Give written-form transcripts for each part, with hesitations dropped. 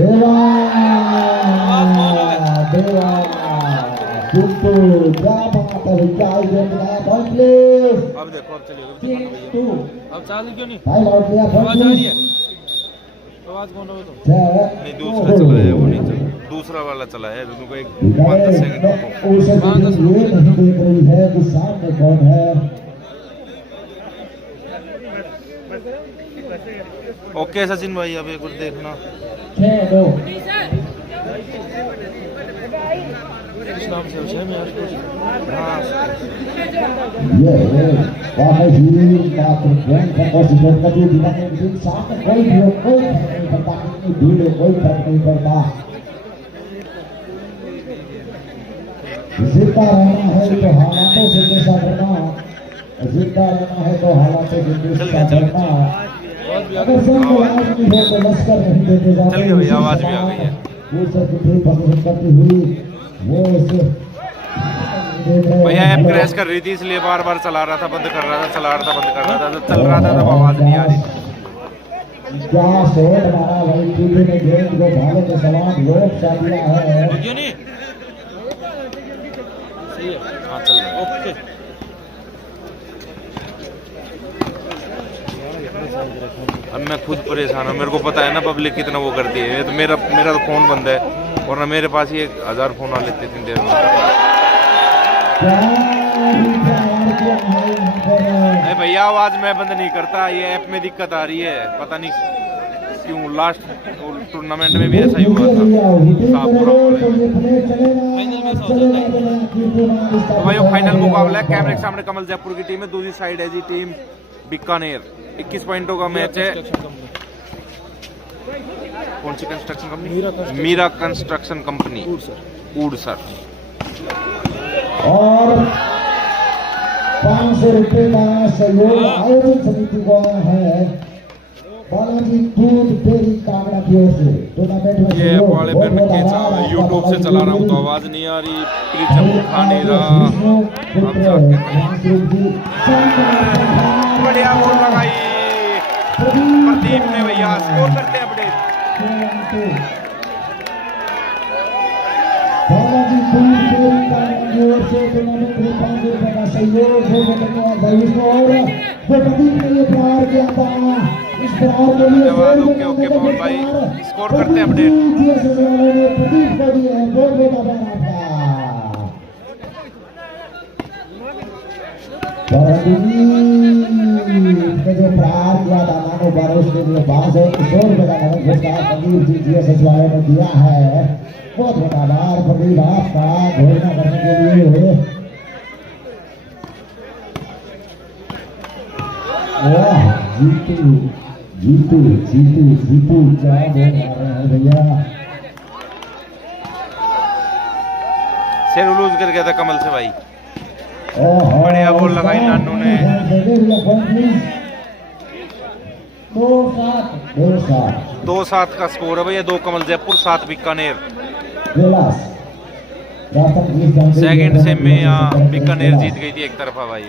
देवा देवा चिंटू क्या बात है क्या आयोजन है बॉल प्लीज। अब देखो अब चलिए अब चालू क्यों नहीं भाई लौट गया आवाज आ रही है आवाज कौन हो तो नहीं दूसरा चला है वो नहीं चला दूसरा वाला चला है रुको एक 5-10 सेकंड रुको ये नहीं देख रही है कि सामने कौन है। ओके सचिन भाई अब एक बार देखना 6-2 इस्लाम से है यार ये बहुत ही मात्र फ्रेंड का कोशिश करती बिना के साथ कोई नहीं पड़ता कितनी भीड़ है कोई फर्क नहीं पड़ता। जिंदा रहना है तो हालातों से कैसा करना जिंदा रहना है तो हालातों से कैसा करना। अगर सब आवाज नहीं हो तो लश्कर नहीं देते जाते आवाज भी आ गई है वो सब कुछ पसंद करती हुई वो उसे भैया ऐप क्रैश कर रही थी इसलिए बार बार चला रहा था बंद कर रहा था चला रहा था बंद कर रहा था जब चल रहा था तब आवाज नहीं आ रही। क्या शॉट मारा भाई टीवी ने गेंद को भाले के समान रोक सा दिया है क्यों नहीं सही है हां चल रहा ओके अब मैं खुद परेशान हूँ मेरे को पता है ना पब्लिक कितना वो करती है तो मेरा तो फोन बंद है और ना मेरे पास ही 1000 फोन आ लेते इतनी देर में। नहीं भैया आवाज मैं बंद नहीं करता ये ऐप में दिक्कत आ रही है पता नहीं क्यों लास्ट टूर्नामेंट में भी ऐसा ही हुआ था तो भाई फाइनल मुकाबला है कैमरे के सामने कमल जयपुर की टीम है दूसरी साइड है जी टीम बीकानेर 21 पॉइंटों का मैच है। कौन सी construction company Meera construction company ऊडसर और 500 रुपए का सहयोग आयोजन समिति को है बालाजी दूध डेयरी कांगड़ा की ओर से टूर्नामेंट में ये वाले पे मैं यूट्यूब से चला रहा हूँ तो आवाज नहीं आ रही प्लीज जब उठा नहीं रहा अब जाके बढ़िया गोल लगाई प्रदीप ने भैया स्कोर करते हैं अपडेट बालाजी दूध डेयरी कांगड़ा की ओर से टूर्नामेंट में 500 रुपए का सहयोग है और जो प्रदीप ने ये प्रहार किया था इस प्रहार के लिए ओके ओके पवन भाई स्कोर करते हैं अपडेट प्रदीप को दिया है बहुत बड़ा बना था ने जो प्रहार किया था मानो बारों के लिए 500 रुपए का नगद पुरस्कार प्रदीप जी जी सचिवालय ने दिया है बहुत बड़ा आभार प्रदीप आपका घोषणा करने के लिए जीतू जीतू जीतू जीतू क्या बोल रहे हैं भैया शेर लूज कर गया था कमल से भाई बढ़िया गोल लगाई नानू ने 2-7 का स्कोर है भैया 2 कमल जयपुर 7 बीकानेर सेकंड से में यहाँ बीकानेर जीत गई थी एक तरफा भाई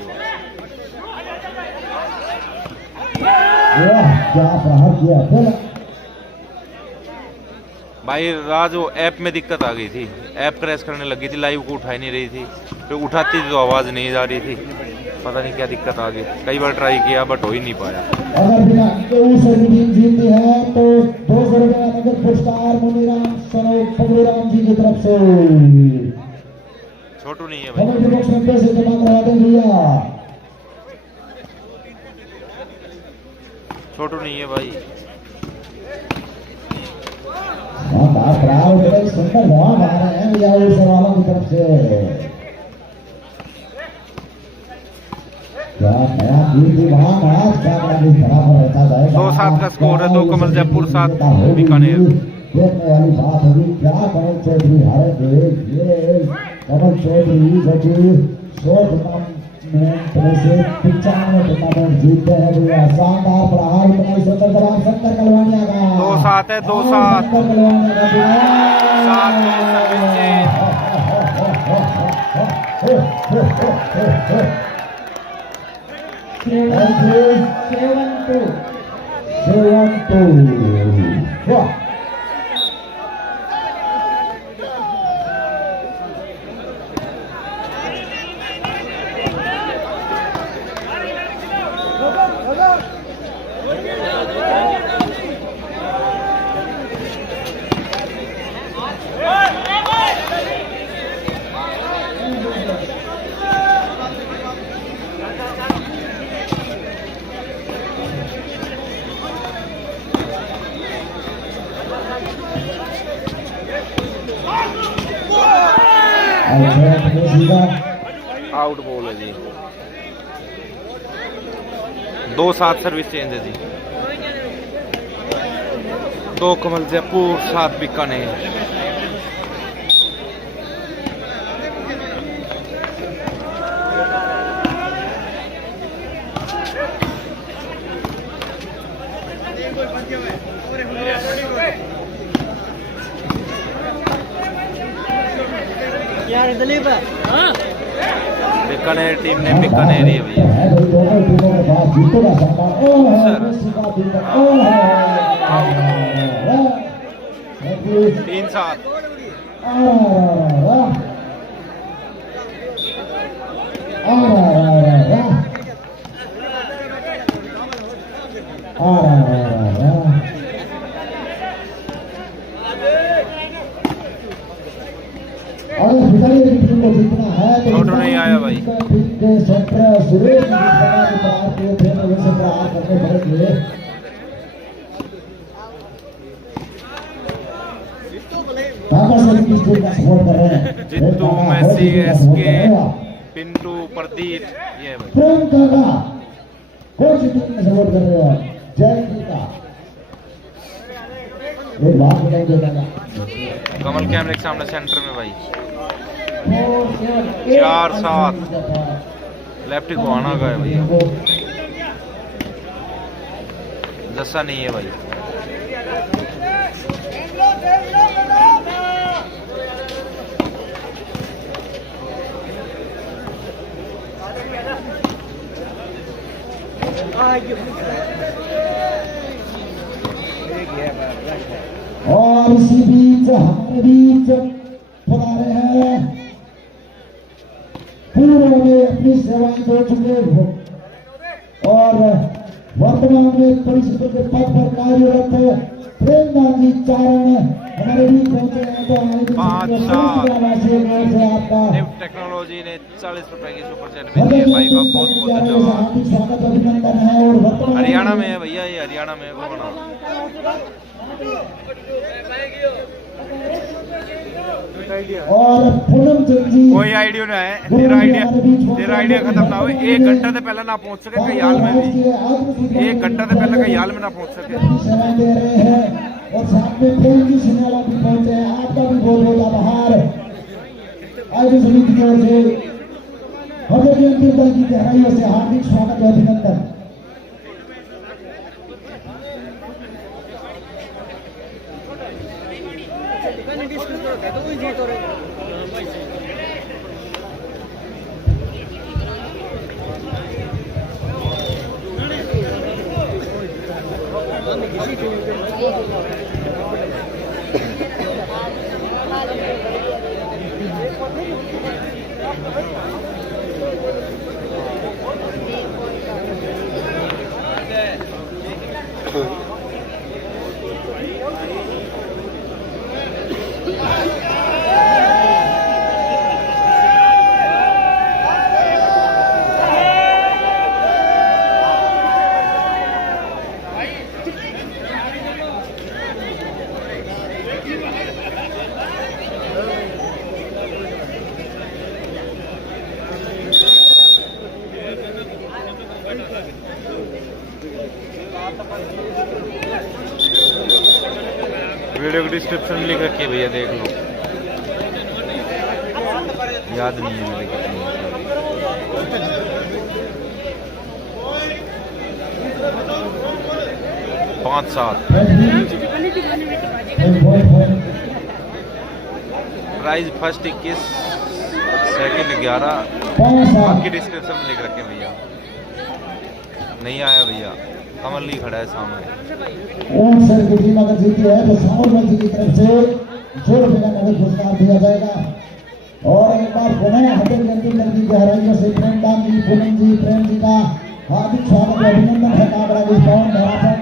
भाई राज वो ऐप में दिक्कत आ गई थी ऐप क्रैश करने लगी थी लाइव को उठा नहीं रही थी फिर उठाती थी तो आवाज नहीं जा रही थी पता नहीं क्या दिक्कत आ गई कई बार ट्राई किया बट हो ही नहीं पाया। अगर बिना जीती है तो 200 रुपए नगद पुरस्कार मुनीराम जी की तरफ से छोटू नहीं है भाई पैसे जमा करवा दें भैया छोटू नहीं है भाई सुंदर बहुत आ रहे हैं भैया उस वालों की तरफ से क्या नया दो 7 का स्कोर है 2 कमल जयपुर 7 बीकानेर देखने वाली बात होगी क्या कमल चौधरी हारे कमल चौधरी से 95 टूर्नामेंट जीतते हैं भैया शानदार प्रहार 1970 कलवानिया का 2-7 है 2-7 7-2 आउट बॉल है जी। 2-7 सर्विस चेंज है जी। 2 कमल जयपुर 7 बीकानेर। यार दिलीप बीकानेर टीम ने बीकानेर ही है भैया। दोनों टीमों के पास जीतेगा सर 3-7। और बीकानेर की टीम को जीतना है तो आउट नहीं आया भाई। टीम के सेंटर सुरेश जी प्रहार के थे वैसे प्रहार करने पड़ेंगे। सपोर्ट कर रहे हैं जित्तू मैसी एसके पिंटू प्रदीप ये भाई। प्रेम काका कौन सी टीम में सपोर्ट कर रहे हो? जय जी का एक बात बताइए दादा। कमल कैमरे के सामने सेंटर में भाई। 4-7 लेफ्ट को आना गया भैया। जैसा नहीं है भाई। और इसी बीच हमारे बीच बुला रहे हैं पूर्व में अपनी सेवाएं दे चुके और वर्तमान में पुलिस के पद पर कार्यरत प्रेमदान जी चारण हमारे बीच पहुंचे हैं। तो आपका टेक्नोलॉजी ने 40 रुपए की सुपर चैट में दिए भाई का बहुत बहुत धन्यवाद। हार्दिक स्वागत अभिनंदन है। और वर्तमान हरियाणा में है भैया, ये हरियाणा में है घूमना। और पूनम चंद जी कोई आइडिया ना है, तेरा आइडिया खत्म ना हो। 1 घंटा से पहले ना पहुंच सके कई हाल में भी। 1 घंटा से पहले कई हाल में ना पहुंच सके। सेवाएं दे रहे हैं और साथ में प्रेम जी सिन्हा भी पहुंचे हैं। आपका भी बहुत बहुत आभार। आयोजन समिति की ओर से हृदय अंतिम की गहराइयों से हार्दिक स्वागत और अभिनंदन। वीडियो की डिस्क्रिप्शन में लिख रखी है भैया, देख लो। याद नहीं है मेरे कितनी। 5-7 प्राइस फर्स्ट 21, सेकंड 11। बाकी डिस्क्रिप्शन में लिख रखे भैया। नहीं आया भैया, कमल नहीं खड़ा है सामने। और सर की टीम अगर जीती है तो साउंड जी की तरफ से 100 रुपए का नगद पुरस्कार दिया जाएगा। और एक बार पुनः हटन जंती की गहराइयों से प्रेमदान जी, पूनम जी, प्रेम जी का हार्दिक स्वागत और अभिनंदन है। कांगड़ा की पावन धरा पर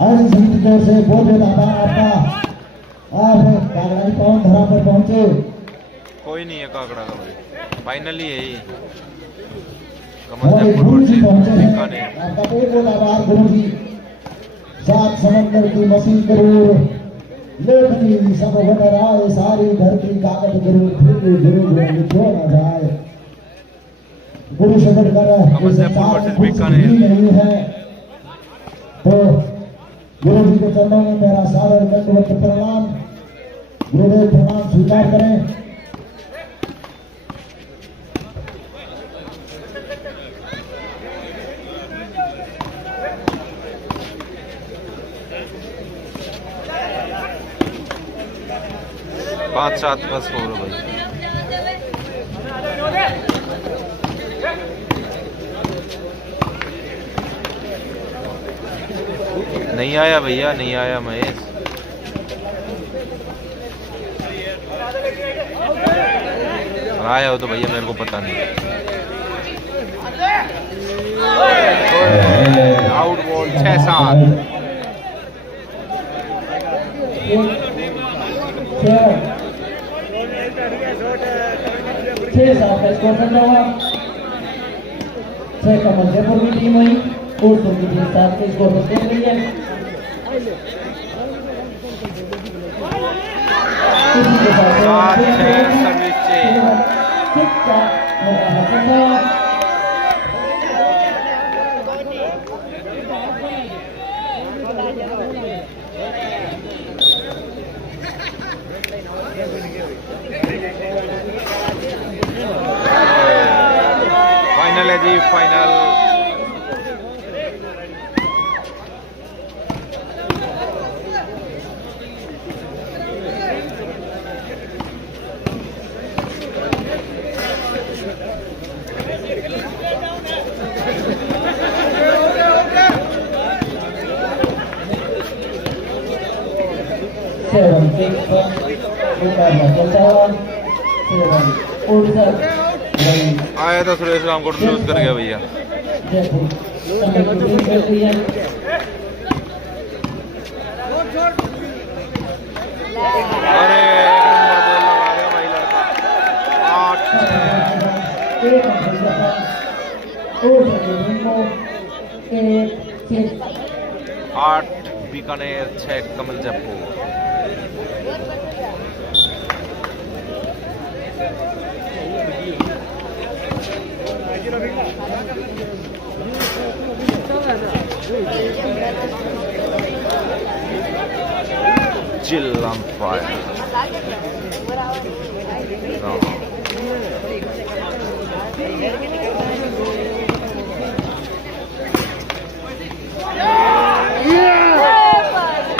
आयोजन समिति की ओर से बहुत बहुत आभार आपका। आप कांगड़ा की पावन धरा पर पहुंचे। कोई नहीं है काकड़ा का भाई, फाइनली है ही। हमारे गुरु जी पहुंचे हैं, आपका बहुत बहुत आभार गुरु जी। 7 समंदर की मसीह करूर लेखनी सब बन आए सारी धरती कागज गुरु फिर भी गुरु गुरु लिखो न जाए। गुरु से बढ़कर इस संसार में कुछ भी नहीं है। तो गुरु जी के चरणों में मेरा सादर दंडवत प्रणाम। गुरुदेव प्रणाम स्वीकार करें। पाँच सात का स्कोर है भाई। नहीं आया भैया, नहीं आया महेश। आया हो तो भैया मेरे को पता नहीं। Out ball 6-7। 6-7 का स्कोर बन रहा है। 6 का मध्यपुर की टीम हुई और की टीम 7 के स्कोर पर खेल रही है। फाइनल है जी, फाइनल। आया था सुरेश राम को लूज कर गया भैया। अरे आठ Bikaner 6 Kamal Jaipur. Chill on fire. No.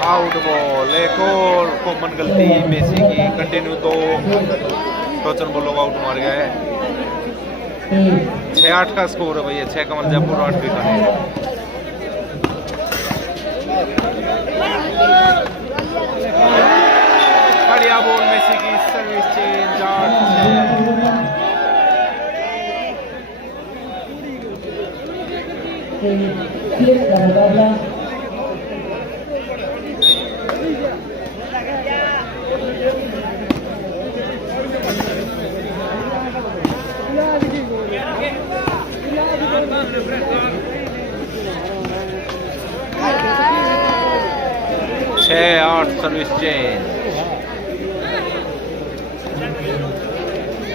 Out ball. एक और कॉमन गलती मेसी की। कंटिन्यू तो टोचन बॉलों का आउट मार गया है। 6-8 का स्कोर है भैया। 6 कमल जयपुर 8 बीकानेर। बढ़िया बॉल मेसी की। Service change 8। 6-8 service change.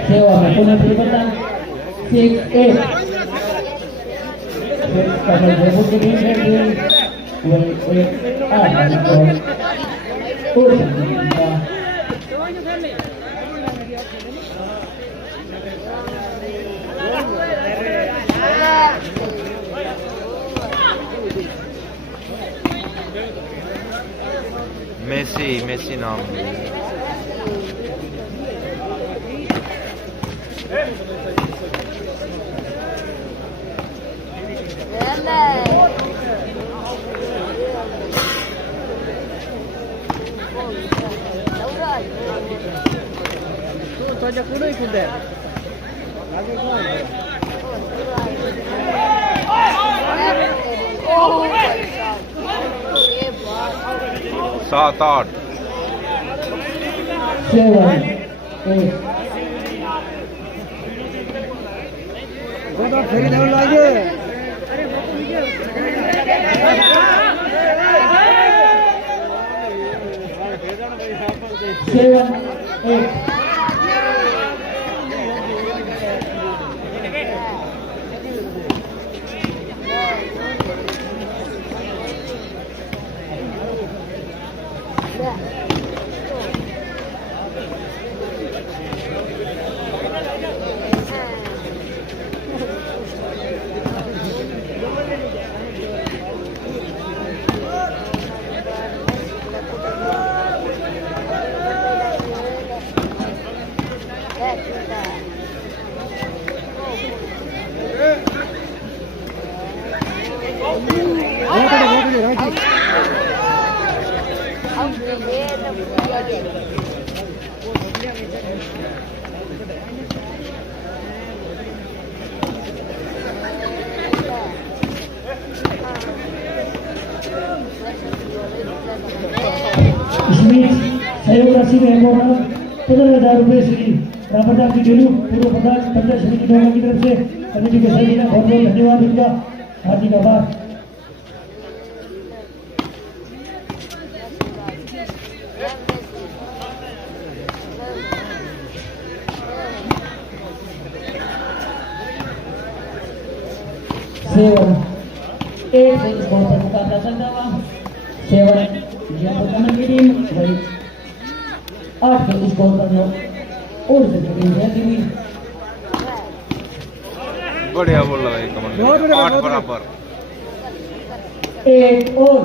सेवा में पुनः परिवर्तन 6-8। कमल जयपुर की टीम है वही 8 मेसी नाम। तो जब पूरा ही खुद है 7-8। 7-8 गोदा फेरी देने लागे 7-8 सहयोग राशि में 15,000 रुपये श्री रामप्रताप की डेलू पूर्व प्रधान पंचायत समिति डोंगा की तरफ से कमेटी के सभी का बहुत बहुत धन्यवाद, इनका हार्दिक आभार। एक से इस बॉल पर मुकाबला चलता हुआ 7 जयपुर कमल की टीम वही 8 के इस बॉल पर और से टीम बढ़िया बॉल लगाई कमल ने, 8 बराबर 1 और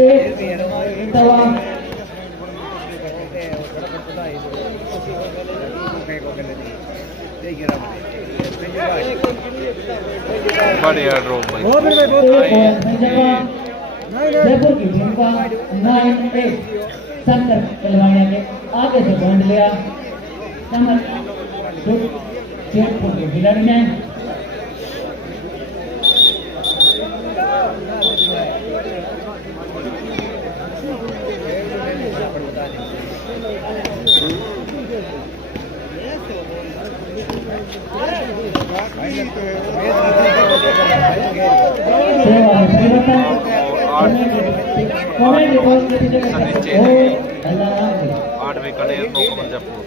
एक तवा बढ़िया ड्रॉप भाई। जयपुर की टीम का 9-8 शंकर तेलंगाना के आगे से पॉइंट लिया जयपुर के खिलाड़ी ने। आठवें कनेर 9 कमल जयपुर।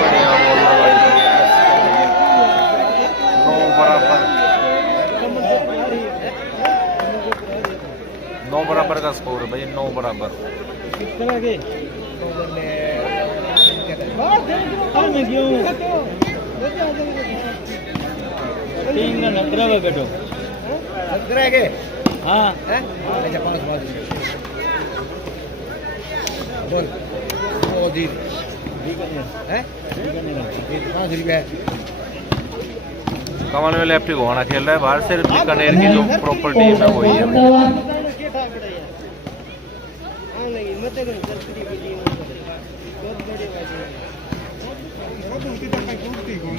बढ़िया बॉल लगाई 9 बराबर, 9 बराबर का स्कोर है भाई, 9 बराबर। तीन का नखरा है बेटो, नखरा है के? हाँ अच्छा 5 बार बोल वो दी है 5 रुपए। कमल में लेफ्टी घोड़ा खेल रहा है बाहर से, बीकानेर की जो प्रॉपर टीम है वही है।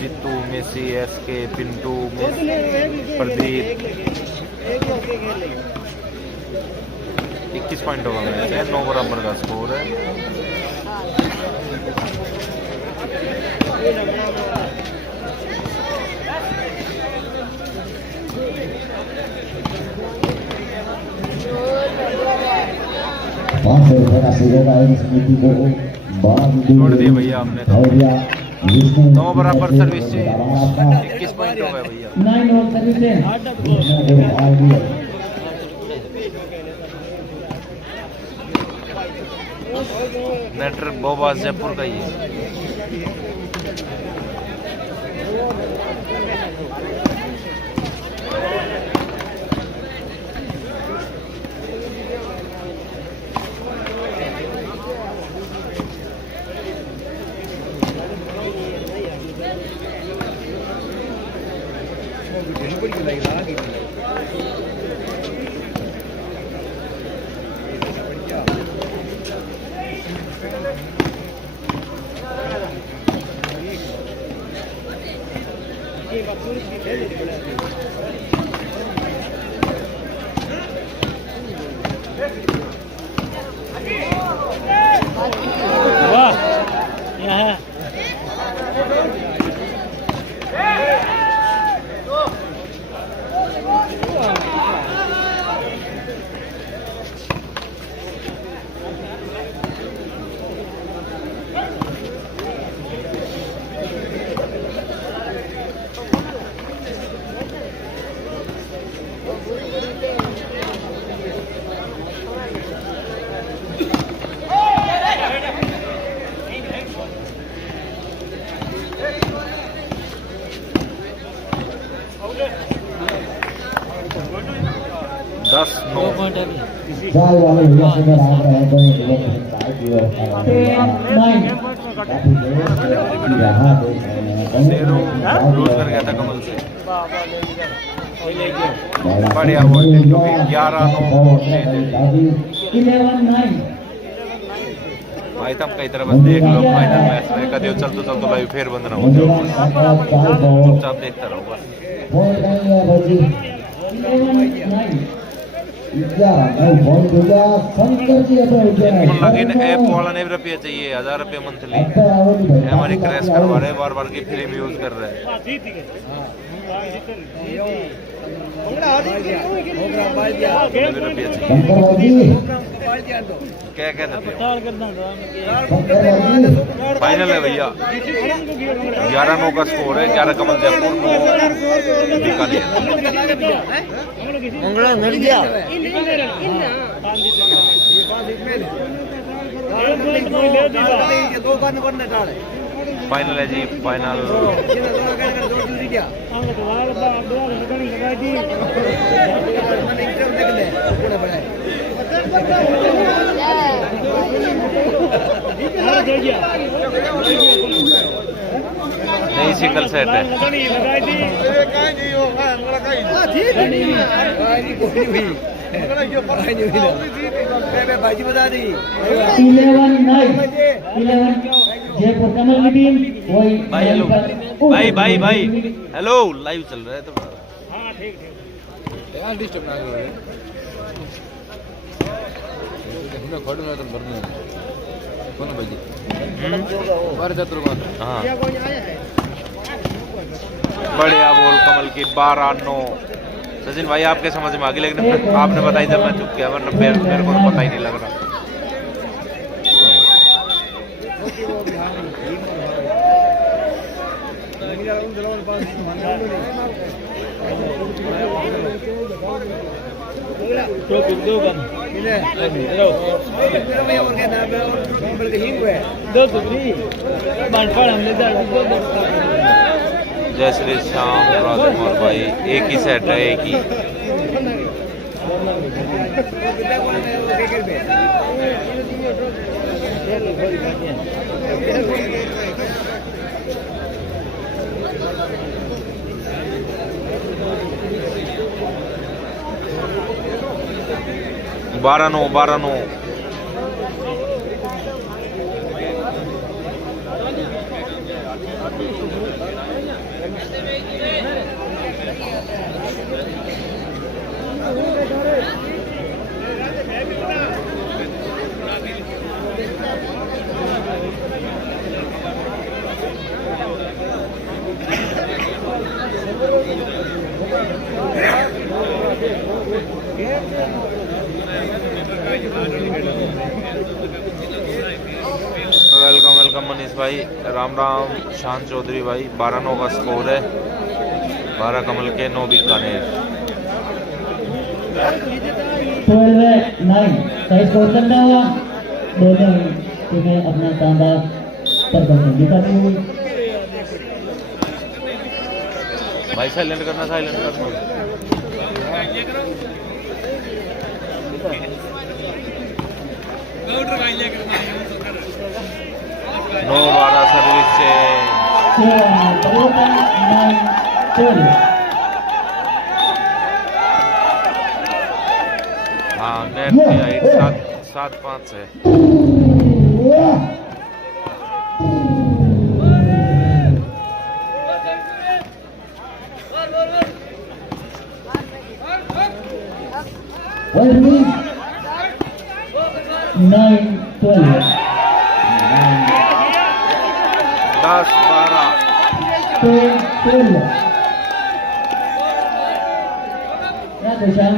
जितू, मेसी, एसके, पिंटू, प्रदीप 21 पॉइंटों का मैच है, 9 बराबर का स्कोर है। ₹500 का सीधे आएगी समिति को छोड़ दिए भैया हमने तो। 9 बराबर सर्विस से 21 पॉइंट हो गए भैया। 9 और सर्विस से नेटर बोबास जयपुर का ही है। वाह यहाँ 10-9 पॉइंट है जाल वाले भैया से अगर आ रहे हैं तो ट्राई किया काफी देर से यहाँ देख रहे हैं लूज कर गया था कमल से। बढ़िया बॉल टिप टू 11-9 भाई तुम कई तरह बस देख लो फाइनल मैच में कभी चलते चलते लाइव फिर बंद ना हो जाओ चुपचाप देखता रहो लेकिन ऐप वाला नहीं रुपया चाहिए 1000 रुपये मंथली हमारी क्रैश करवा रहे बार बार की फिल्म यूज कर रहे हैं क्या कहते फाइनल है भैया 11-9 का स्कोर है 11 कमल जयपुर बीकानेर मिल गया फाइनल है जी फाइनल नई सिंगल सेट है बता दी 11 जयपुर कमल की टीम वही भाई हेलो भाई हेलो लाइव चल रहा है तो डिस्टर्ब ना करो हमने खड़े ना तो भरने कौन भाई बार चतुर को हाँ बढ़िया बोल कमल की 12-9 सचिन भाई आपके समझ में आ गई लेकिन आपने बताई जब मैं चुप गया वरना मेरे को तो पता ही नहीं लग रहा जय श्री श्याम राजकुमार भाई एक ही सेट है एक ही 12-9 वेलकम मनीष भाई राम शान चौधरी भाई 12-9 का स्कोर है 12 कमल के 9 बीकानेर 12-9 का स्कोर करना हुआ दोनों टीमें अपना शानदार प्रदर्शन दिखाती हुई भाई साइलेंट करना 9-12 सर्विस से हाँ नेट की हाइट 7.5 है 9-12 10-12 10-12 Ya Deshan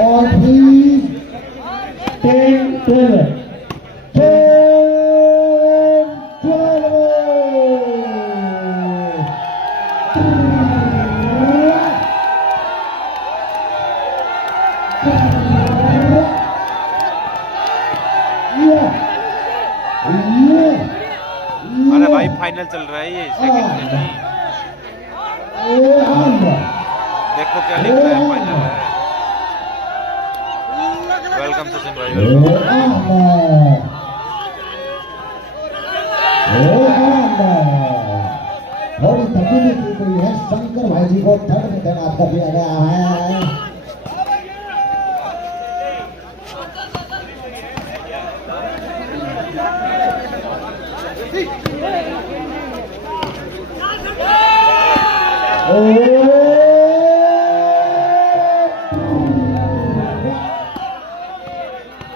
और प्लीज 10-12 अरे भाई फाइनल चल रहा है ये सेकंड से नहीं। देखो क्या लिख रहा है फाइनल है। वेलकम सचिन भाई थोड़ी तब्दीली की गई है। शंकर भाई जी को थर्ड में तैनात कर दिया गया है।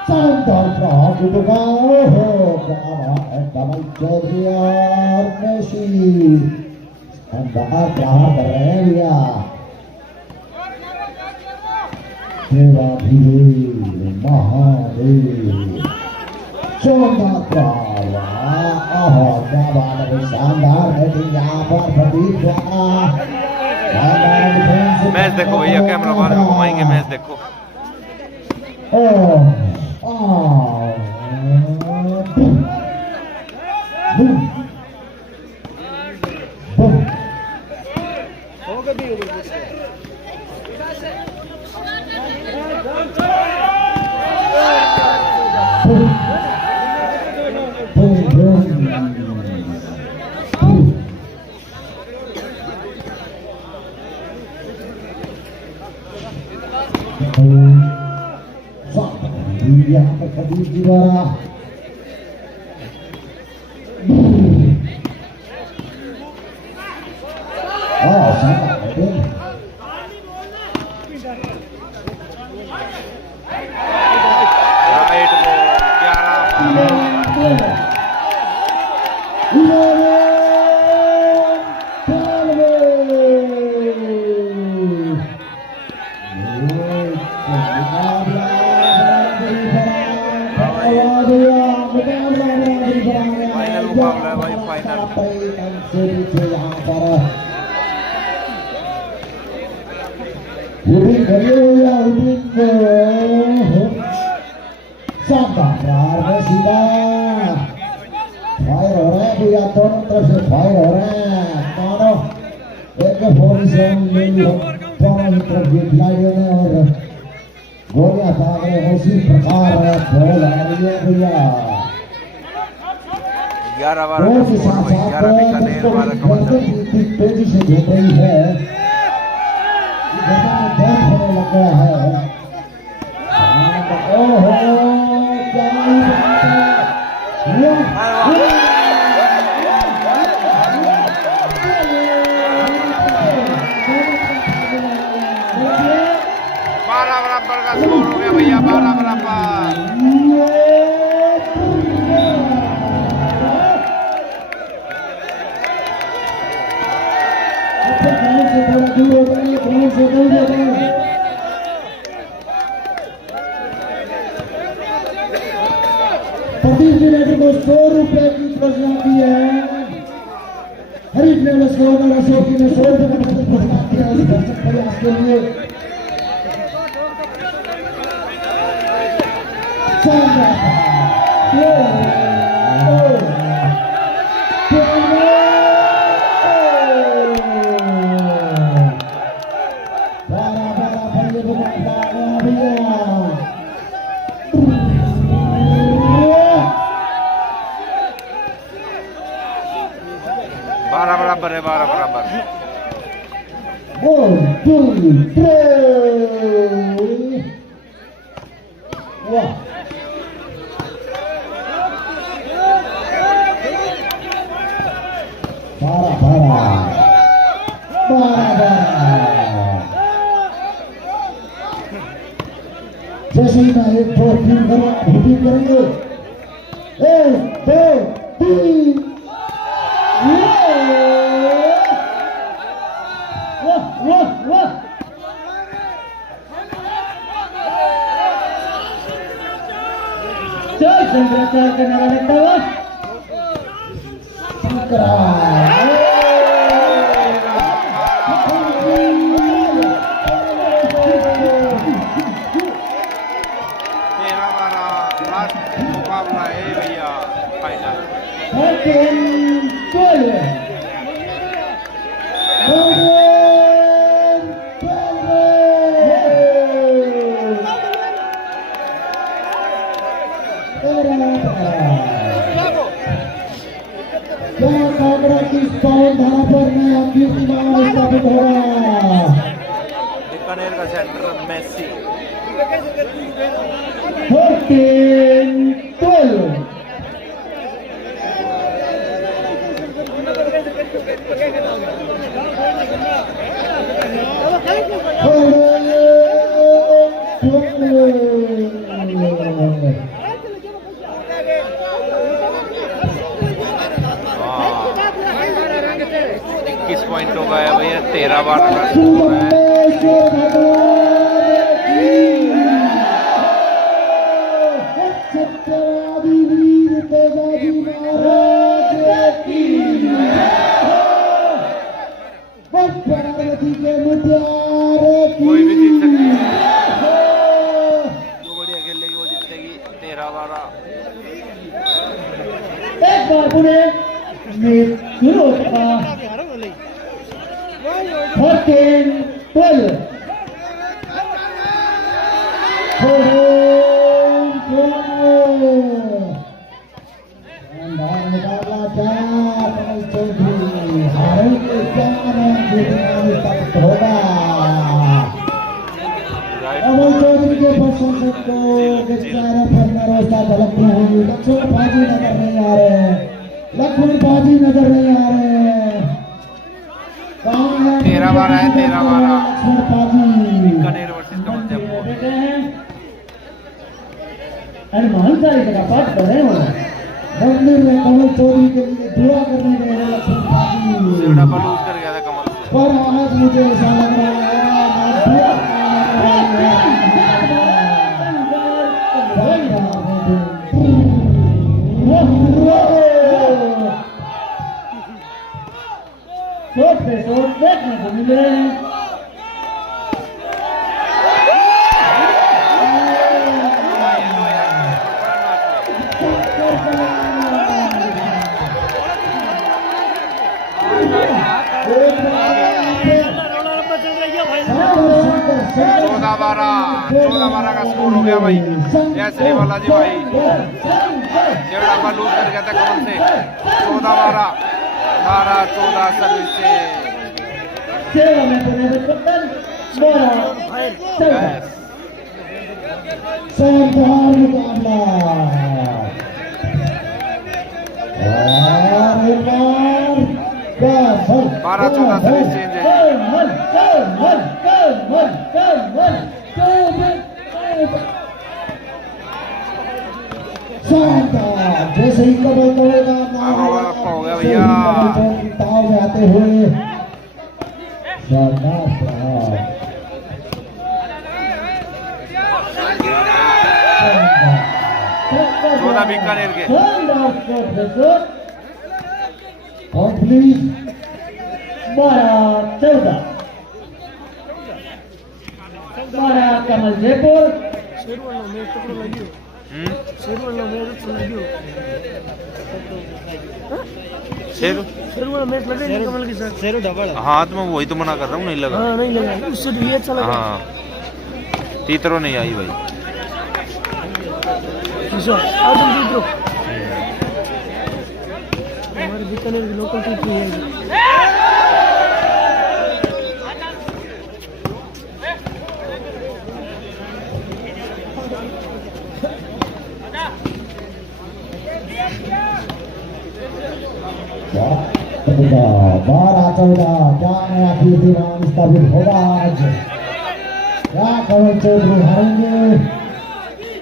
शानदार प्रहार की दुकान हो कमल चौधरी और मेसी शानदार प्रहार कर रहे हैं भैया। देवाधीदेव महादेव शानदार प्रहार। आहा क्या बात है। शानदार बैटिंग यहाँ पर प्रदीप द्वारा। मैच देखो भैया, कैमरा बाहर में घुमाएंगे, मैच देखो। यहाँ पर प्रदीप जी द्वारा राइट बॉल 11 फाइनल मुकाबला है भाई, फाइनल। यहाँ पर उड़ी करिए भैया, उड़ी शानदार प्रहार में सीधा फायर हो रहे हैं भैया। दोनों तरफ से फायर हो रहे हैं। दोनों एक 47 दोनों ही तरफ ये खिलाड़ियों ने और गोलियां दाग रहे हैं। उसी प्रकार बॉल आ रही है भैया। 11-12 के साथ तेजी से झूठ रही है। बहुत होने लग गया है। ओहो क्या ही बात है। 12 बराबर का स्कोर हो गया भैया, 12 बराबर। प्रदीप जी ने को 100 रुपए की पुरस्कार दी है। हरीफ ने अशोक ने 100 रुपए का पुरस्कार दिया इस दर्शक प्रयास के लिए। बराबर है, 12 बराबर। 1 2 3 वाह जैसे ही मैं 1 2 3 हिटिंग करेंगे 1 2 3 वाह वाह वाह चल शंकराचार्य का नारा लगता हुआ मुकाबला है भैया फाइनल। कांगड़ा की पावन धारा पर नया कीर्तिमान स्थापित हो रहा बीकानेर का सेंटर मेसी 14-12 21 पॉइंट हो गया भैया, 13 बार का स्कोर है। कोई भी जीत सकती है, जो बढ़िया खेलेगी वो जीतेगी। 13-12 एक बार पुणे में शुरू हो चुका 14-12 मुकाबला क्या कमल चौधरी हारेंगे क्या होगा। कमल चौधरी के प्रशंसक को झलकती हुई लक्ष्मण बाजी नजर नहीं आ रहे हैं, लक्ष्मण बाजी नजर नहीं आ रहे हैं। 13-12 है, 13-12 लक्ष्मण बाजी बीकानेर वर्सेस कमल जयपुर। हनुमान चालीसा का पाठ कर रहे हो, मंदिर में कमल चौधरी के लिए दुआ करने गए हैं लक्ष्मण बाजी, सेवड़ा पर लूज कर गया था कमल से। पर आज मुझे ऐसा लग रहा है शॉट पे शॉट देखने को मिल रहे हैं। चौदह बारह का स्कोर हो गया भाई। जयश्री बालाजी भाई जेवड़ा पर लूज कर गया था कमल से। 14-12 12-14 सर्विस से शानदार मुकाबला। 12-14 सर्विस चेंज है। जैसे ही कबल करेगा हो गया भैया ताव में आते हुए शानदार प्रहार। 14 बीकानेर के कंप्लीट 12-14 कमल जयपुर। हाँ तो मैं वही तो मना कर रहा हूँ, नहीं लगा। हाँ नहीं लगा, उससे भी अच्छा लगा। हाँ तीतरो नहीं आई भाई। हमारे बीकानेर की लोकल टीम है। 12-14 क्या नया कीर्तिमान स्थापित होगा आज? क्या कंवल चौधरी हारेंगे?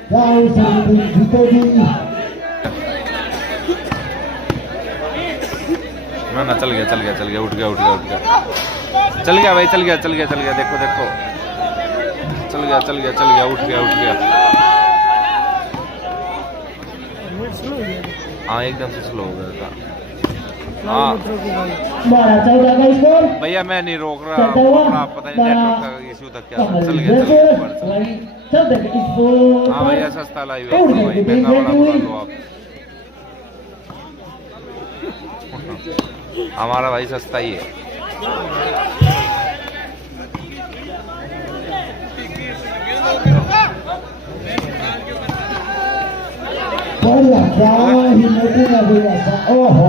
क्या ऊसर की टीम जीतेगी? ना चल गया उठ गया चल गया भाई चल गया देखो चल गया उठ गया हाँ एकदम से स्लो हो गया था। हाँ 12-14 का स्कोर। भैया मैं नहीं रोक रहा पता नहीं नेटवर्क का इशू था क्या चल गया हाँ भैया सस्ता लाइव है भाई महंगा वाला बुला लो आप हमारा भाई सस्ता ही है। क्या ही मोटी है भैया। ओहो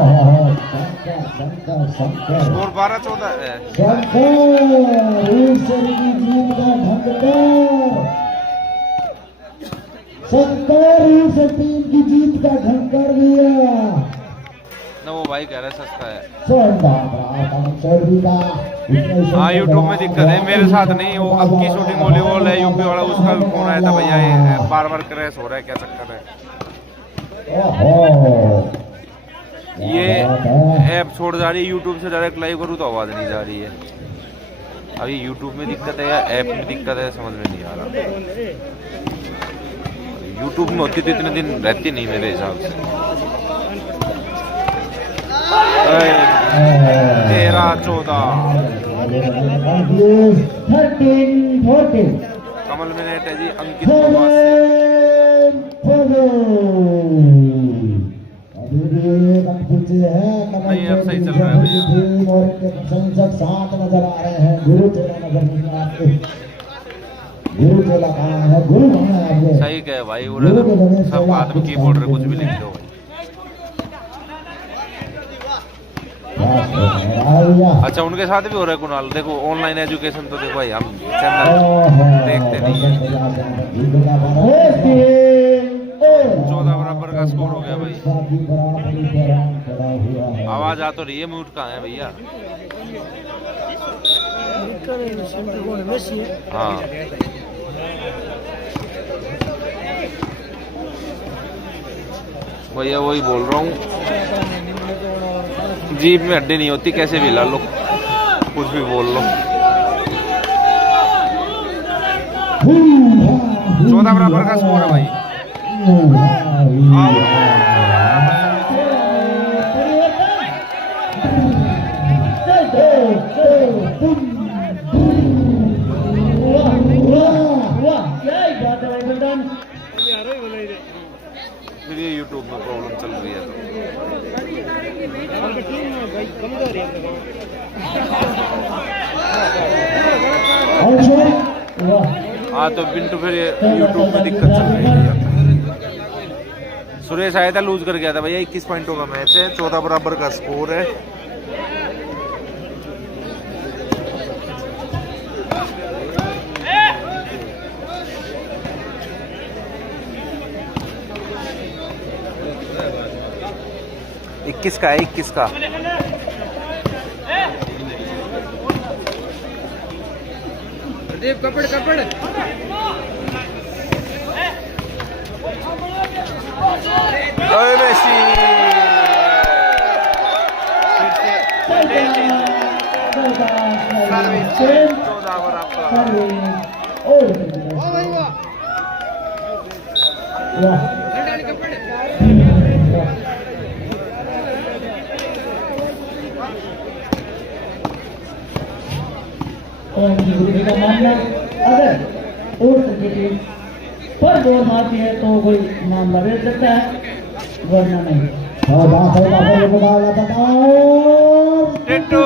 शंकर स्कोर 12-14 है। ऊसर की जीत का ढंकर ऊसर टीम की जीत का ढंकर दिया ना वो भाई कह रहा है सस्ता है। हाँ यूट्यूब में दिक्कत है मेरे साथ नहीं वो अब की शूटिंग वॉलीबॉल है यूपी वाला उसका भी फोन आया था भैया ये बार क्रैश हो रहा है क्या चक्कर है। ये ऐप छोड़ जा रही है यूट्यूब से डायरेक्ट लाइव करूँ तो आवाज़ नहीं जा रही है। अभी यूट्यूब में दिक्कत है या ऐप में दिक्कत है समझ में नहीं आ रहा। यूट्यूब में होती तो इतने दिन रहती नहीं मेरे हिसाब से। 13-14 कमल में नेट है जी अंकित कुमार से। नहीं अब सही चल रहा है भैया। और इनके प्रशंसक साथ नजर आ रहे हैं। गुरु चेला नजर नहीं आते। गुरु चेला कहाँ है? गुरु कहाँ है? सही कहे भाई वो सब आदमी कीबोर्ड पे कुछ भी लिख दो भाई। अच्छा उनके साथ भी हो रहा है कुणाल देखो ऑनलाइन एजुकेशन तो देखो भाई हम चैनल देखते नहीं है। 14 का स्कोर हो गया भाई। आवाज आ तो रही है म्यूट कहाँ है भैया? हाँ भैया वही बोल रहा हूँ जीप में हड्डी नहीं होती कैसे भी ला लो कुछ भी बोल लो। 14 का स्कोर है भाई। फिर ये यूट्यूब में प्रॉब्लम चल रही है तो हाँ तो बिंटू फिर यूट्यूब में दिक्कत चल रही है। सुरेश आया था लूज कर गया था भैया 21 पॉइंटों का मैच है 14 का स्कोर है। इक्कीस का है 21 का। कपड़ मेसी 14 का मानना अगर और क्रिकेट पर जोर मारती है तो कोई नाम बदल सकता है वरना नहीं। टिट्टू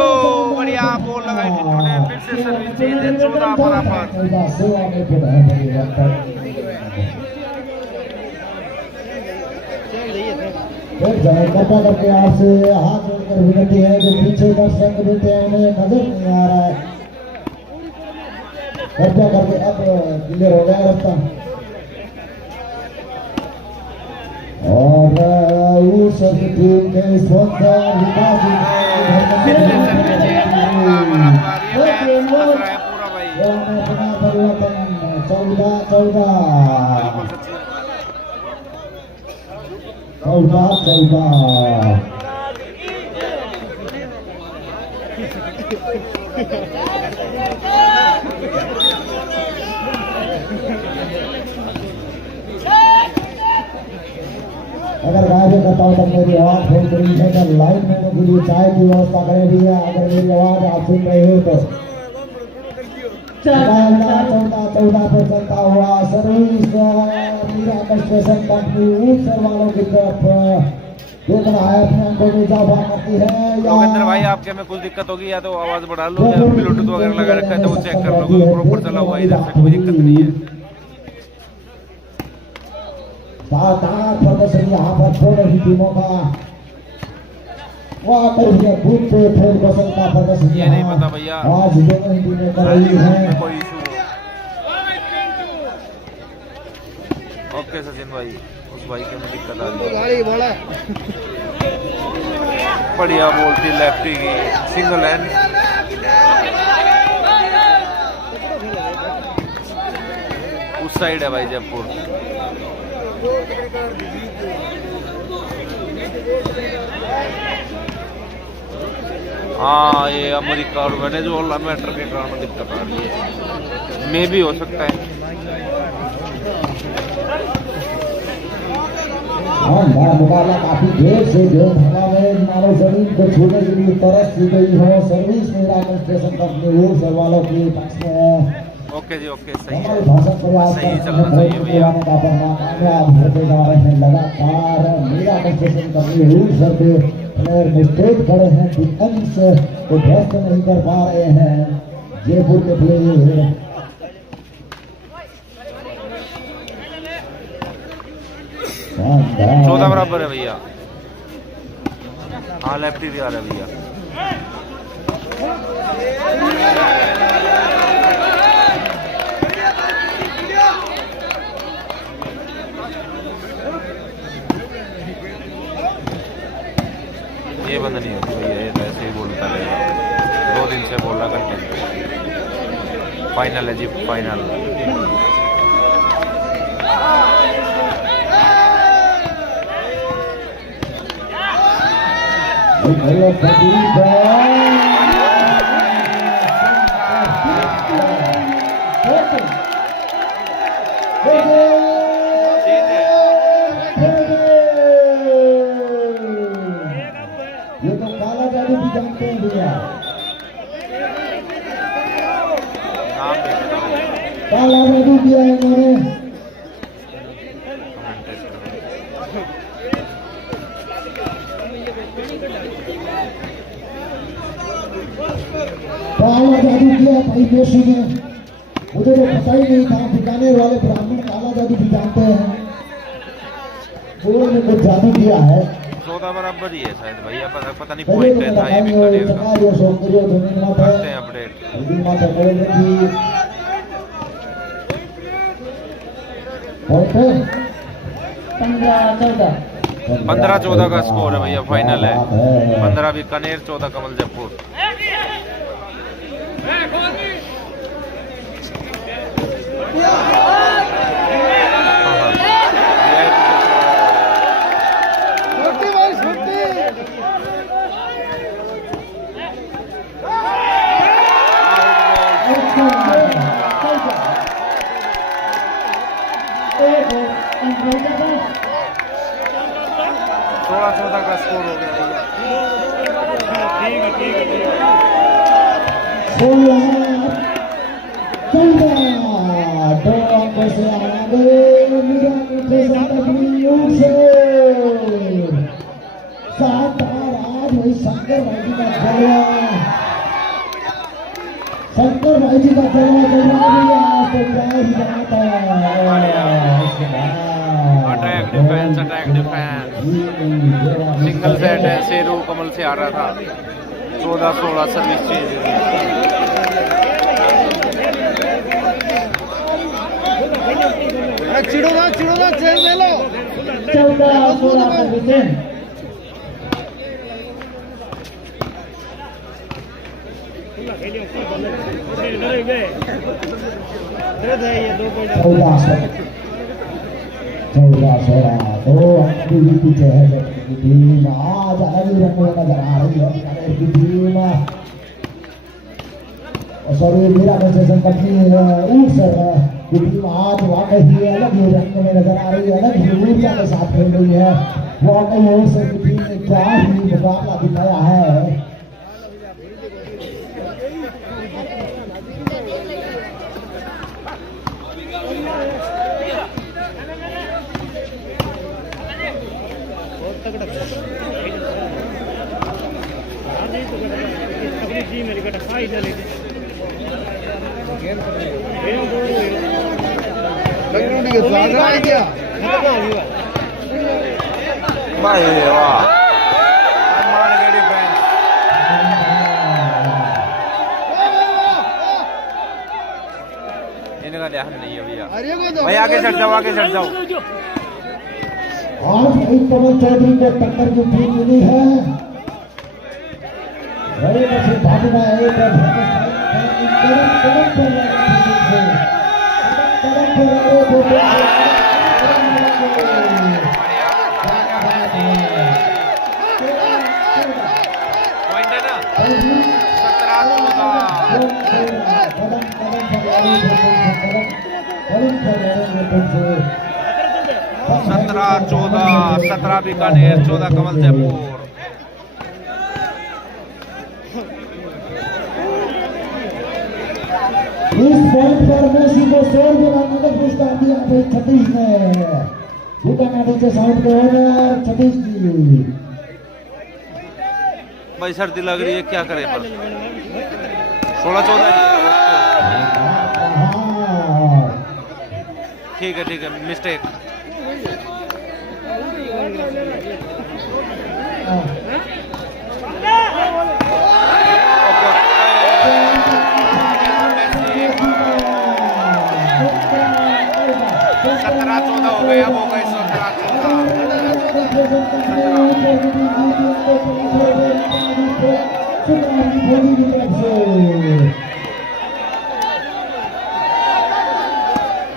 बढ़िया बोल लगाई टिट्टू ने फिर से सर्विस दी है 14 बराबर। कृपया करके आपसे हाथ जोड़कर विनती है जो पीछे दर्शक देते हैं उन्हें नजर नहीं आ रहा है। कृपया करके अब क्लियर हो गया रास्ता और रूट सर्व टीम के स्पॉन्सर विकास जी पूरा भाई अपना परिवर्तन 14-14 अगर गाड़ी करता हूँ तब मेरी आवाज बहुत बड़ी है तो लाइन में के लिए चाय की व्यवस्था करें भैया। अगर मेरी आवाज आप सुन रहे हो तो 14 पर चलता हुआ सर्विस मीरा स्टेशन कंपनी ऊपर वालों की तरफ देख रहा है अपने को इजाफा करती है। योगेंद्र भाई आपके में कुछ दिक्कत होगी या तो आवाज बढ़ा लो या ब्लूटूथ वगैरह लगा रखा है तो वो चेक कर लो, प्रॉपर चला हुआ इधर से कोई दिक्कत नहीं है। प्रदर्शन यहाँ पर छोड़ रही टीमों का बूथ पे खेल कौशल का प्रदर्शन ये नहीं पता भैया आज दोनों ही टीमें कर रही हैं। कोई इशू ओके सचिन भाई उस भाई के में दिक्कत आ रही है। बढ़िया बोलती लेफ्टी की सिंगल हैंड उस साइड है भाई जयपुर। हाँ ये अमेरिका और वेनेजुएला मैटर के कारण दिक्कत आ रही है, मे भी हो सकता है। मुकाबला काफी देर से जो भागा में मानव जमीन को छूने के लिए तरस दी गई हो सर्विस मेरा स्टेशन कंपनी ऊपर वालों की पक्ष में है। ओके जी ओके सही है, सही चलना चाहिए भैया। कामयाब होते जा रहे हैं लगातार मेरा स्टेशन कंपनी ऊपर के प्लेयर मिस्टेक खड़े हैं, डिफेंस को ध्वस्त नहीं कर पा रहे हैं जयपुर के प्लेयर। 14 बराबर है भैया। हाँ लेफ्टी भी आ रहा है भैया। ये बंद नहीं होती भैया, ये तो ऐसे ही बोलता रहेगा, 2 दिन से बोल रहा करके। फाइनल है जी फाइनल। ये तो काला जादू भी जानते हैं भैया, काला जादू किया है इन्होंने। काला जादू किया भाई मेसी ने, मुझे तो पता ही नहीं था। बीकानेर वाले ब्राह्मण काला जादू भी जानते हैं, ने कुछ जादू किया है। 14 बराबर ही है शायद भैया, पता नहीं पॉइंट है था ये भी करते हैं अपडेट। 15-14 का स्कोर है भैया, फाइनल है। 15 बीकानेर, 14 कमल जयपुर। थोड़ा 14 का स्कोर हो गया भैया। शंकर भाई जी का जलवा चल रहा है, तो क्या ही जाता अटैक डिफेंस सिंगल सेट है, शेरू कमल से आ रहा था। 14-16 सर्विस चेंज। चिड़ो ना चेंज ले लो। 14-16 का विकेट तो अभी भी पीछे है की टीम आज अलग ही रंग में नजर आ रही है बीकानेर की टीम। सॉरी मेरा कंसेशन कंपनी की टीम आज वाकई अलग ही रंग में नजर आ रही है, अलग ही ऊर्जा के साथ खेल रही है। वाकई ओसर की टीम ने क्या ही मुकाबला दिखाया है। भाई वाह मान गए डिफेंस। इनका ध्यान नहीं है भैया, भाई आगे चढ़ जाओ, आगे चढ़ जाओ। आज एक कमल चौधरी को टक्कर की टीम मिली है। भागना सत्रह 17 बीकानेर, 14 कमल जयपुर। इस पॉइंट पर मेसी को 100 रुपये का नगद पुरस्कार दिया है छत्तीस ने। बीकानेर के साउंड के ओनर छत्तीस जी। भाई सर्दी लग रही है, क्या करें पर 16-14 ठीक है मिस्टेक। हो गए, अब हो गए 17-14।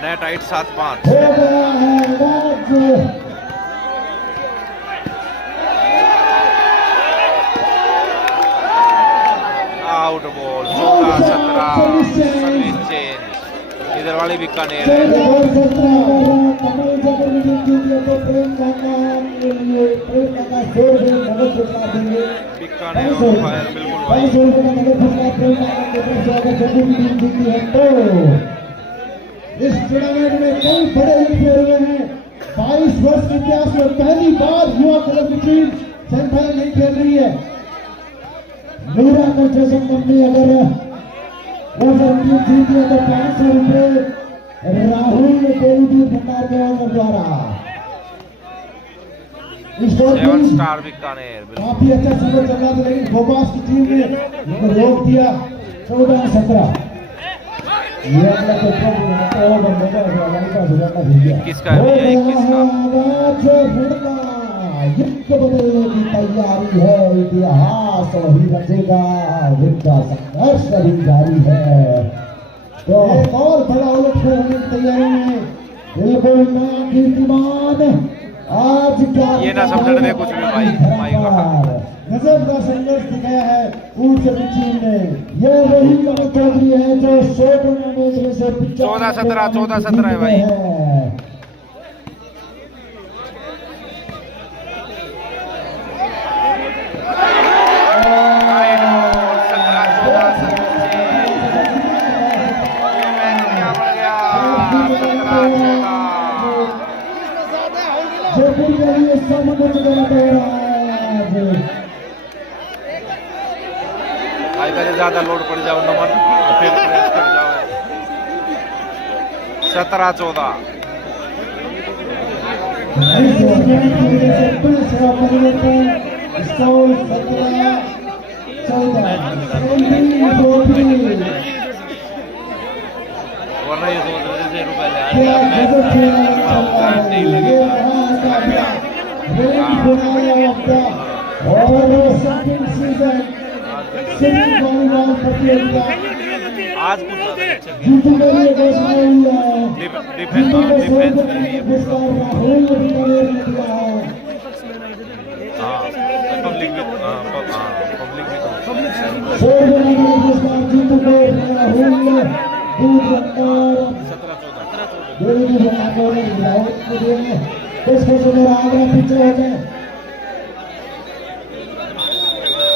Net height 7-5। Out ball 14-17 service change. इधर वाली बीकानेर बीकानेर बिल्कुल भाई। इस टूर्नामेंट में कई बड़े खेल हुए हैं। 22 वर्ष के इतिहास में पहली बार युवा क्लब की टीम सेमीफाइनल नहीं खेल रही है। मेरा कंसेशन कंपनी अगर टीम जीती है तो 500 रुपये राहुल देवी भंडार के ऑनर द्वारा। स्टार बीकानेर काफी अच्छा समय चल रहा था, लेकिन गोबास की टीम ने रोक दिया। 14-17 किसका है भैया? 21 का बदलने की तैयारी है। इतिहास वही रचेगा, जिनका संघर्ष अभी जारी है। तो एक और बड़ा उलटफेर होने की तैयारी में बिल्कुल नया कीर्तिमान। आज क्या ये ना समझ रहे कुछ भी भाई गजब का संघर्ष दिखाया है ऊर्जा की टीम ने। ये वही कमल चौधरी है जो 100 टूर्नामेंट में से 14-17 है भाई। जयपुर के लिए सब कुछ गलत हो रहा है। आज ज्यादा लोड पड़ जाओ नंबर फिर प्रेस कर जाओ। 17-14 वरना ये 2 रुपए नहीं लगेगा। और सेकंड सीजन सिटी वॉलीबॉल प्रतियोगिता आज कुछ ज्यादा अच्छा खेल जीतू के लिए घोषणा हुई है। डिफेंस जीतू को 100 डिफेंस रुपए का पुरस्कार राहुल बीकानेर ने दिया है। हाँ पब्लिक भी पब्लिक भी तो 100 रुपए का पुरस्कार जीतू को राहुल दूध रफ्तार 17-14 दोनों की बनाकर ने विधायक को दिए हैं। इसको जो मेरा आग्रह पीछे हो जाए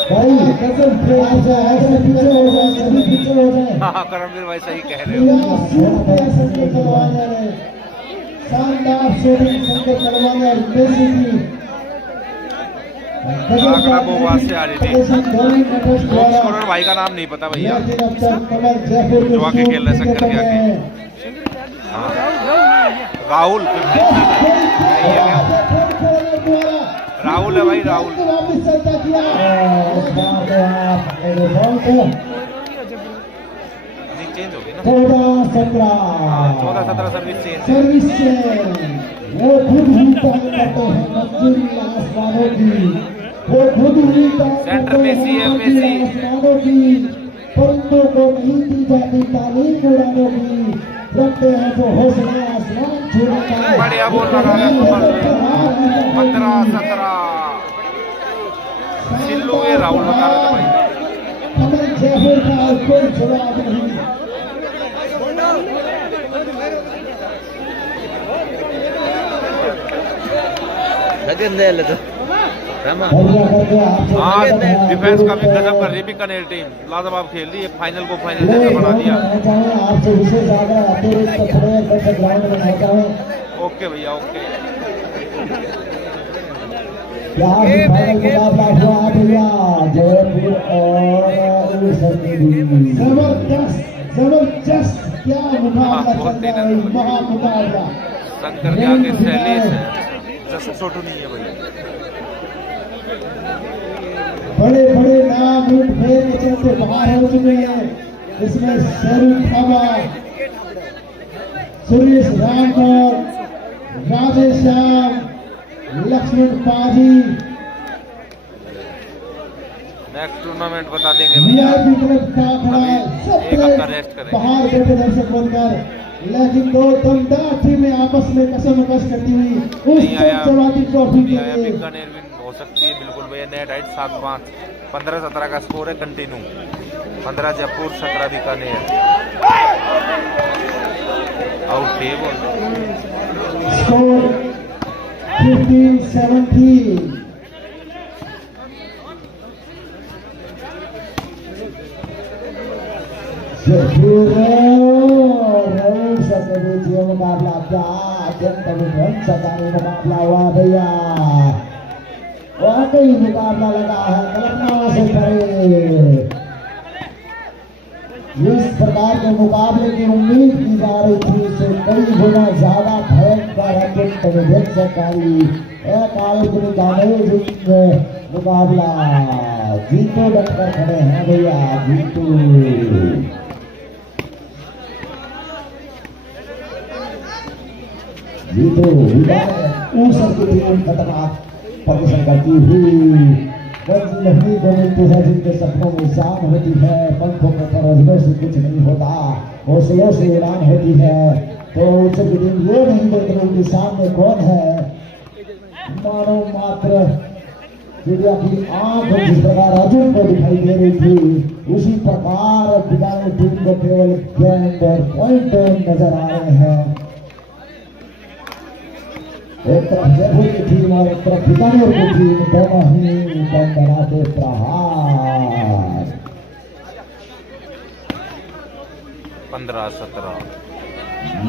भाई कसम से आप ऐसे पीछे हो जाए, सभी पीछे हो जाए। हाँ करमवीर भाई सही कह रहे हो। या सूट पे संकेत करवाने रहे शानदार शूटिंग संकेत करवाने और मेसी की आगरा बोबास से आ रही थी। टॉप स्कोरर भाई का नाम नहीं पता भैया, जो आके खेल रहे शंकर के आगे। हाँ राहुल 50 राहुल है भाई, राहुल चेंज हो गई ना 14-17 सर्विस चेंज। सर्विस से वो खुद ही तय करते हैं मंजूरी आसमानों की, वो खुद ही तय सेंटर मेसी है, करते मेसी। हैं आसमानों की। परिंदों को नहीं दी जाती तालीम उड़ानों की, रखते हैं जो हौसला आसमान छूने का। बढ़िया बोल लगा रहे हैं 15-17 सिल्लू ये राहुल बता रहे थे भाई। कमल जयपुर का कोई जवाब नहीं। बढ़िया करके आपसे आज डिफेंस का भी गजब कर रही है बीकानेर टीम, लाजवाब खेल रही है। फाइनल को फाइनल जैसा बना दिया। आपसे विशेष आग्रह अतिरिक्त थोड़े दर्शक ग्राउंड में ना चाहें। ओके भैया ओके। यहाँ भी फाइनल मुकाबला हुआ है भैया, जयपुर और जबरदस्त जबरदस्त क्या मुकाबला चल रहा है, महामुकाबला। शंकर के आगे सैलीस है, जस्ट छोटू नहीं है भैया। बड़े बड़े नाम उठ फेर के चलते बाहर हो चुके हैं। इसमें शेरू खाबा, सुरेश रामकर, राजेश श्याम, लक्ष्मण पाजी। नेक्स्ट टूर्नामेंट बता देंगे भैया। वीआईपी क्लब का खड़ा है, सब एक हफ्ता रेस्ट करें। बाहर बैठे दर्शक बनकर, लेकिन दो दमदार टीमें आपस में कसम-कस करती हुई उस चमचमाती ट्रॉफी के लिए बीकानेर विन हो सकती है बिल्कुल भैया। नेट हाइट 7-5 15-17 का स्कोर है continue. 15 Jaipur 17 Bikaner. Out table score 15-17। मुकाबला क्या अत्यंत विध्वंसकारी मुकाबला हुआ भैया, वाकई मुकाबला लगा है कल्पना से परे। इस प्रकार के मुकाबले की उम्मीद की जा रही थी, इससे कई गुना ज्यादा भयंकर अत्यंत विध्वंसकारी काल्पनिक अमेजिंग मुकाबला। जीतो डटकर खड़े हैं भैया, जीतो। जीतो ऊसर की टीम खतरनाक प्रदर्शन करती हुई मंजिल अपनी को मिलती है, जिनके सपनों में शाम होती है, पंखों के फरजों से कुछ नहीं होता, हौसलों से उड़ान होती है। तो ऊसर की टीम ये नहीं देख रही कि सामने कौन है, मानो मात्र चिड़िया की आंख जिस प्रकार अर्जुन को दिखाई दे रही थी, उसी प्रकार बीकानेर टीम को केवल गेंद और पॉइंट नजर आ रहे हैं। एक तरफ जयपुर की टीम और एक तरफ बीकानेर की टीम, दोनों ही बनाते प्रहार। 15-17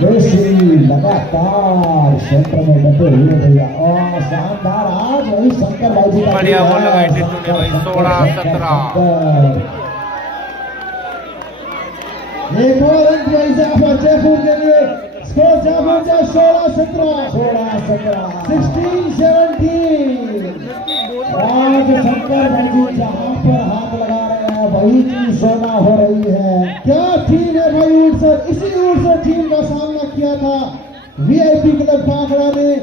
मेसी लगातार क्षेत्र में डटे हुए भैया, और शानदार आज वही शंकर भाई जी का बढ़िया बॉल लगाई टिट्टू ने भाई। 16-17 एक और अंक का इजाफा जयपुर के लिए। स्कोर जयपुर से 16-17 16-17। आज शंकर भाई जी जहां पर हाथ लगा रहे हैं वही चीज सोना हो रही है। क्या टीम है भाई उड़सर, इसी उड़सर टीम का सामना किया था वीआईपी क्लब कांगड़ा ने।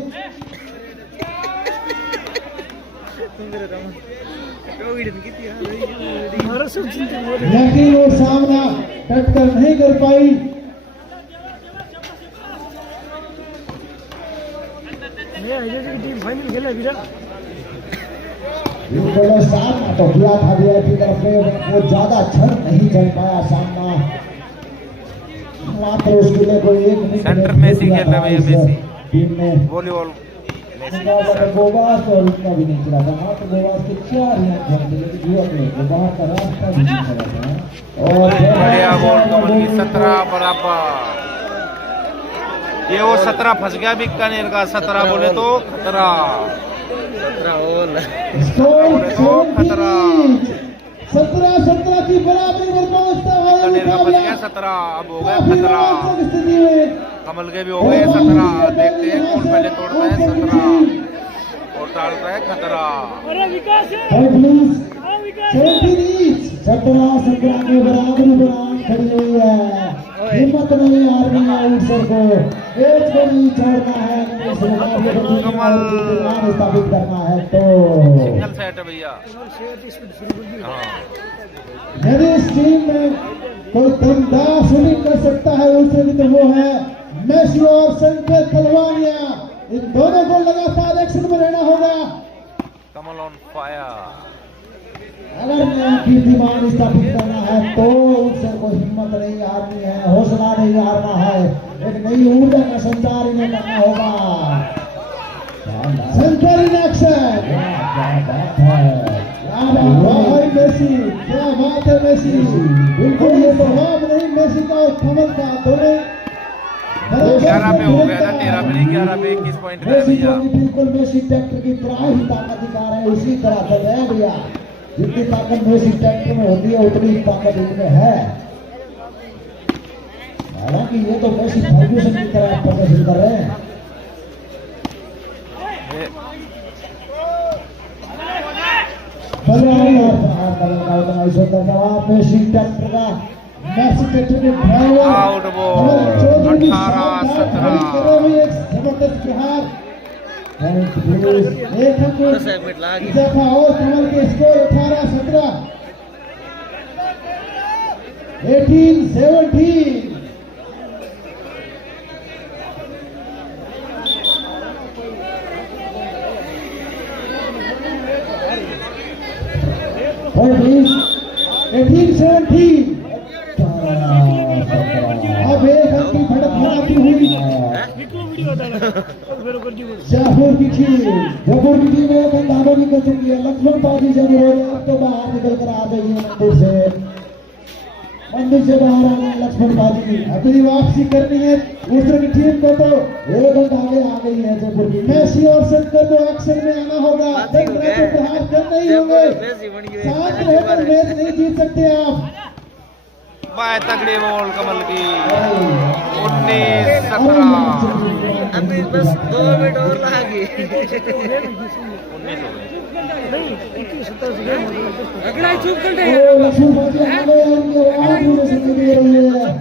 हमारा सब चिंता हो रही लेकिन वो सामना टक्कर नहीं कर पाई। है आईजे की टीम फाइनल खेला विराट इन्होंने सामना तो किया था वीआईपी तरफ से, वो ज्यादा अच्छा नहीं चल पाया सामना, मात्र उसके लिए कोई एक मिनट सेंटर में सी खेल रहा है भैया मेसी, टीम ने वॉलीबॉल गोवास और इतना भी नहीं चला था, मात्र गोवास के 4 रन बनते लेकिन युवक ने बाहर का रास्ता भी नहीं चला था। और बढ़िया गोल कमल की 17 बराबर। ये वो 17 फंस गया बीकानेर का, 17 बोले तो खतरा, खतरा 17 की बराबरी पर पहुंचता है बीकानेर का फंस गया 17, अब हो गया खतरा, कमल के भी हो गए 17। देखते हैं कौन पहले तोड़ता है 17 और टालता है खतरा। अरे विकास है 17 की बराबरी पर खड़ी हुई है, हिम्मत नहीं हारनी है ऊसर को, एक को नहीं छोड़ना है, कमल स्थापित करना है। तो सिंगल सेट है भैया। हाँ यदि इस टीम में कोई दमदार शूटिंग कर सकता है ऊसर की तो वो है मेसी और संकेत खलवानिया। इन दोनों को लगातार एक्शन में रहना होगा कमल ऑन फायर। अगर नया कीर्तिमान स्थापित करना है तो ऊसर को हिम्मत नहीं हारनी है, हौसला नहीं हारना है, एक नई ऊर्जा का संचार इन्हें करना होगा। सेंटर इन एक्शन, मेसी, क्या बात है मेसी, बिल्कुल ये जवाब नहीं मेसी का और कमल का, दोनों 11 पे हो गया था, 13 पे नहीं, 11 पे 21 पॉइंट है मेसी भैया। को बिल्कुल मेसी ट्रैक्टर की तरह ही ताकत दिखा रहे हैं, उसी तरह से है भैया, जितनी ताकत मेसी ट्रैक्टर में होती है उतनी ताकत इनमें है। हालांकि ये तो मेसी फर्ग्यूसन की तरह प्रदर्शन कर रहे हैं। मेसी ट्रैक्टर का मैसी ट्रैक्टर के ड्राइवर आउट बॉल 18-17। एक जबरदस्त बिहार एक इजाफा और कमल के स्कोर 18-17, 18-17। और 18-17 अब एक अंक की भड़क बनाती हुई जयपुर की टीम एक दावेदारी कर चुकी है। लक्ष्मण पाजी जब अब तो बाहर निकल कर आ गई है मंदिर से बाहर आ गए लक्ष्मण पाजी, अगली वापसी करनी है दूसरे की टीम को, तो एक अंक आगे आ गई है जयपुर की। मेसी और शंकर को एक्शन में आना होगा, प्रहार करने ही होंगे, साथ रहकर मैच नहीं जीत सकते आप। बाय तगड़ी बॉल कमल की 19-17। अभी बस 2 मिनट और लागे 19 हो गए। नहीं 21-17 से गेम अगला चुप कर दे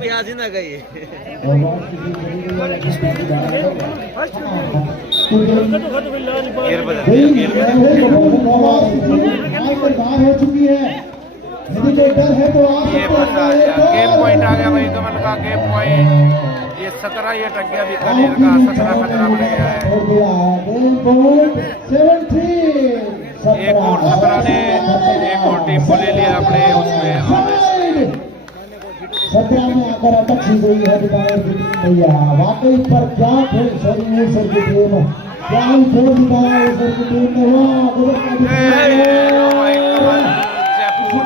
प्याज ही ना गई। गियर बदल दिया, बाहर हो चुकी है, यदि कोई डर है तो आप ये फंसा गया, गेम पॉइंट आ गया भाई कमल का, गेम पॉइंट। ये 17 ये टक गया बीकानेर का, 17 खतरा बढ़ गया है। एक और 17 ने एक और टीम को ले लिया अपने उसमें। 17 में आकर अटक सी गई है बीकानेर की टीम भैया, वाकई पर क्या खेल सॉरी ऊसर की टीम, क्या ही खेल दिखाया ऊसर की टीम ने।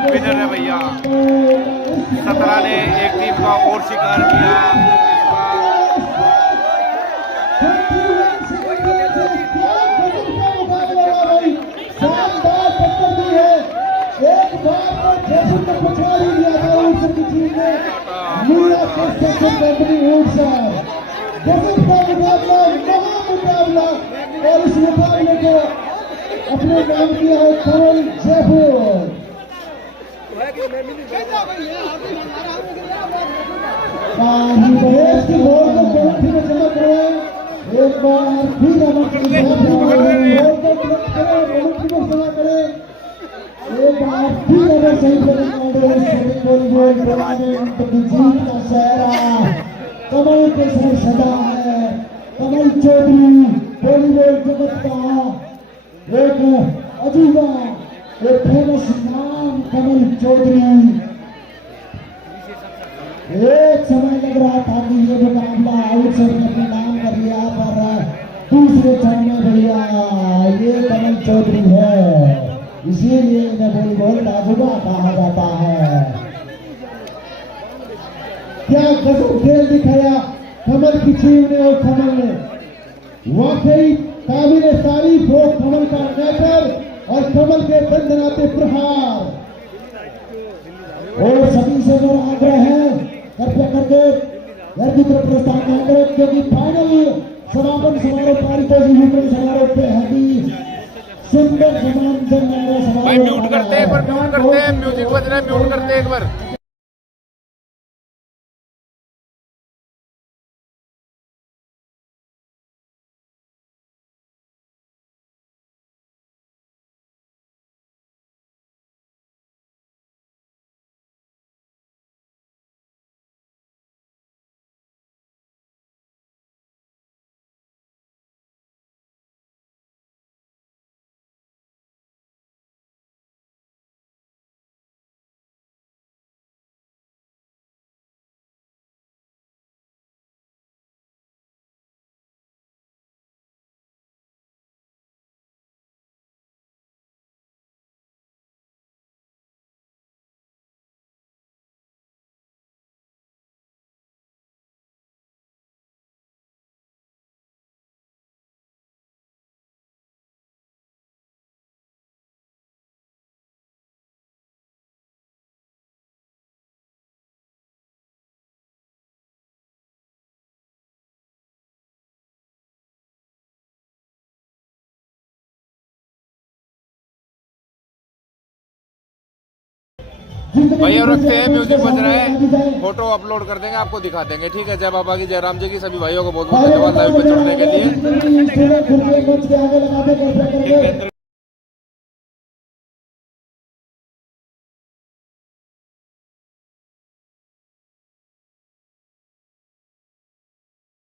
विनर है भैया, 17 ने एक टीम का और शिकार किया। शानदार टक्कर दी है, एक बार को जैसे को पछा ही दिया था ऊसर की टीम ने। कंपनी ऊसर गजब का मुकाबला, महामुकाबला, और इस मुकाबले को अपने नाम किया है कमल जयपुर। की बॉल को पेनल्टी में जमा करवाए, एक बार फिर एक बार फिर अगर सही जीत का सहरा कमल के सर सदा है। कमल चौधरी वॉलीबॉल जगत का एक अजूबा, एक फेमस नाम कमल चौधरी। एक समय लग रहा था कि ये मुकाबला आउटसाइड में अपना नाम कर लिया, पर दूसरे चरण में भैया ये कमल चौधरी है, इसीलिए इन्हें वॉलीबॉल का अजूबा कहा जाता है। क्या गजब खेल दिखाया कमल की टीम ने और कमल ने, वाकई काबिल तारीफ हो कमल का नेटर और कमल के दंडनाते प्रहार। और सभी से मेरा आग्रह है कृपया करके घर की तरफ प्रस्थान न करें, क्योंकि फाइनल समापन समारोह पारितोषिक वितरण समारोह पे है सुंदर समापन भाई म्यूट करते हैं, एक बार म्यूट करते हैं, म्यूजिक बज रहा है, म्यूट करते हैं एक बार। भैया रखते हैं, म्यूजिक बज रहा है, फोटो अपलोड कर देंगे, आपको दिखा देंगे। ठीक है, जय बाबा की, जय राम जी की। सभी भाइयों को बहुत बहुत धन्यवाद लाइव पे जुड़ने के लिए।